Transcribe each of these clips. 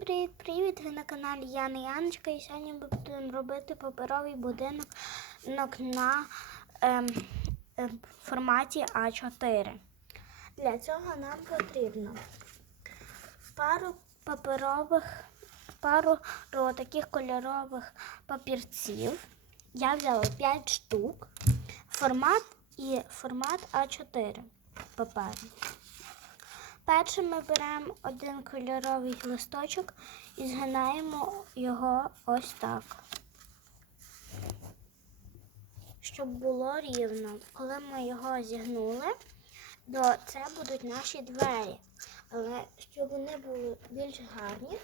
Привіт-привіт! Ви на каналі Яна Яночка і сьогодні ми будемо робити паперовий будинок на ем, ем, форматі А4. Для цього нам потрібно пару паперових, пару таких кольорових папірців. Я взяла 5 штук. Формат і формат А4 паперу. Перше ми беремо один кольоровий листочок і згинаємо його ось так, щоб було рівно. Коли ми його зігнули, то це будуть наші двері. Але щоб вони були більш гарні,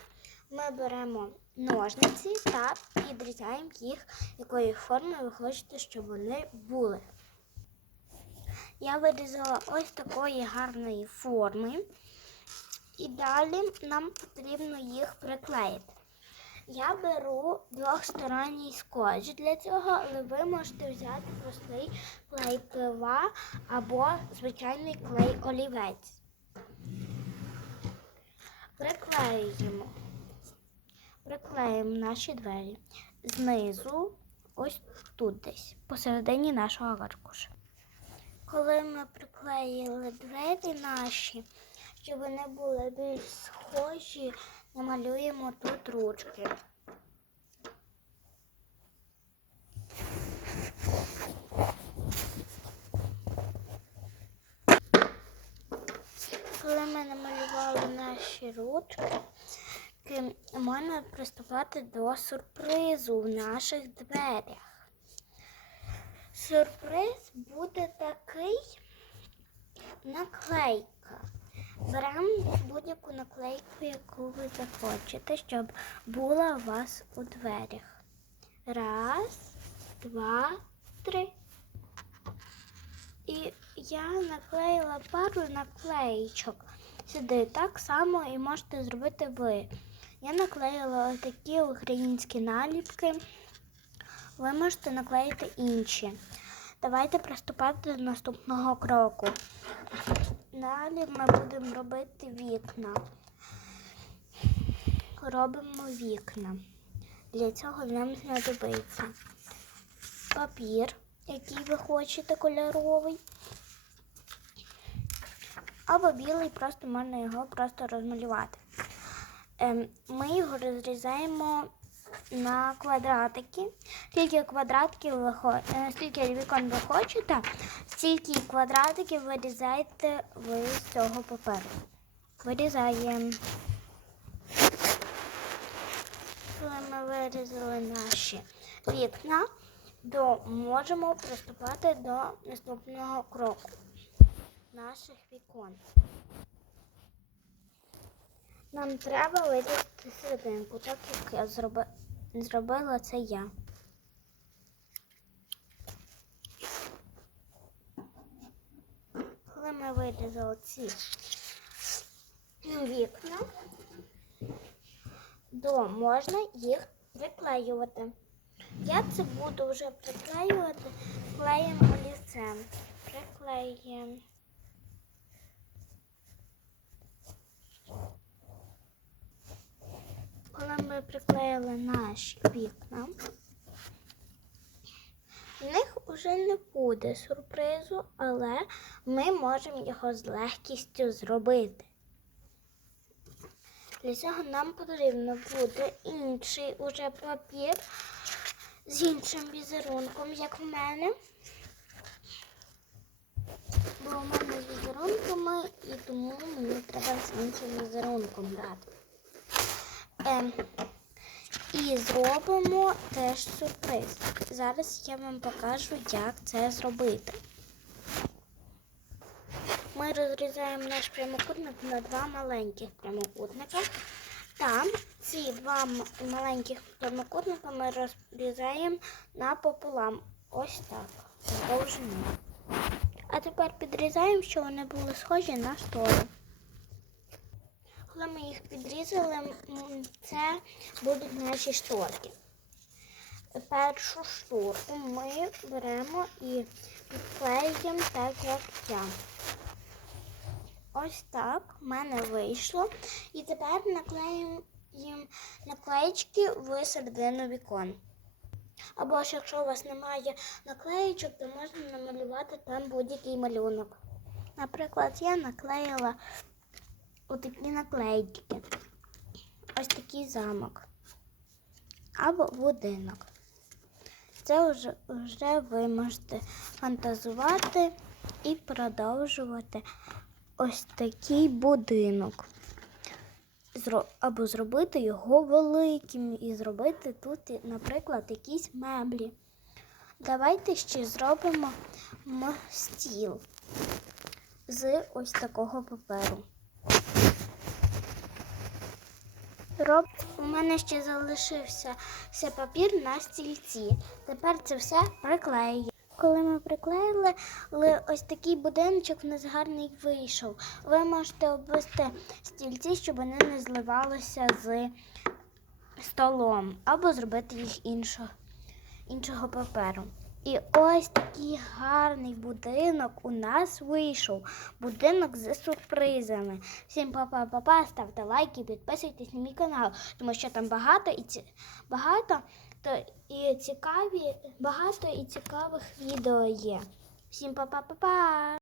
ми беремо ножниці та підрізаємо їх, якої форми ви хочете, щоб вони були. Я вирізала ось такої гарної форми. І далі нам потрібно їх приклеїти. Я беру двохсторонній скотч для цього, але ви можете взяти простий клей пива або звичайний клей олівець. Приклеюємо. Приклеїмо наші двері знизу, ось тут десь, посередині нашого аркуша. Коли ми приклеїли двері наші, щоб вони були більш схожі, намалюємо тут ручки. Коли ми намалювали наші ручки, можна приступати до сюрпризу в наших дверях. Сюрприз буде такий наклейка. Беремо будь-яку наклейку, яку ви захочете, щоб була у вас у дверях. Раз, два, три. І я наклеїла пару наклеїчок сюди. Так само і можете зробити ви. Я наклеїла такі українські наліпки. Ви можете наклеїти інші. Давайте приступати до наступного кроку. Далі ми будемо робити вікна. Робимо вікна. Для цього нам знадобиться папір, який ви хочете кольоровий. Або білий, просто можна його просто розмалювати. Ем, Ми його розрізаємо на квадратики. Скільки квадратиків ви хочете, скільки вікон ви хочете, стільки квадратиків вирізаєте ви з цього паперу. Вирізаємо. Коли ми вирізали наші вікна, то можемо приступати до наступного кроку наших вікон. Нам треба вирізати серединку, так як я зроби... зробила це я. Коли ми вирізали ці вікна, то можна їх приклеювати. Я це буду вже приклеювати клеєм олівцем. Приклеїмо. Коли приклеїли наші вікна, в них вже не буде сюрпризу, але ми можемо його з легкістю зробити. Для цього нам потрібно буде інший уже папір з іншим візерунком, як в мене. Бо у мене з візерунками і тому мені треба з іншим візерунком брати. Ем, і зробимо теж сюрприз. Зараз я вам покажу, як це зробити. Ми розрізаємо наш прямокутник на два маленьких прямокутника. Та ці два маленьких прямокутника ми розрізаємо напополам. Ось так. Довжину. А тепер підрізаємо, щоб вони були схожі на штори. Коли ми їх підрізали, це будуть наші шторки. Першу шторку ми беремо і підклеїмо так, як я. Ось так в мене вийшло. І тепер наклеїмо наклеїчки в середину вікон. Або ж якщо у вас немає наклеїчок, то можна намалювати там будь-який малюнок. Наприклад, я наклеїла отакі наклеїчки. Ось такий замок. Або будинок. Це вже, вже ви можете фантазувати і продовжувати ось такий будинок. Або зробити його великим і зробити тут, наприклад, якісь меблі. Давайте ще зробимо стіл з ось такого паперу. Роб... У мене ще залишився ся папір на стільці. Тепер це все приклею. Коли ми приклеїли, ось такий будиночок в нас гарний вийшов. Ви можете обвести стільці, щоб вони не зливалися з столом, або зробити їх іншого, іншого паперу. І ось такий гарний будинок у нас вийшов. Будинок з сюрпризами. Всім па-па-па-па, ставте лайки, підписуйтесь на мій канал, тому що там багато і ці... багато то і цікаві, багато і цікавих відео є. Всім па-па-па-па!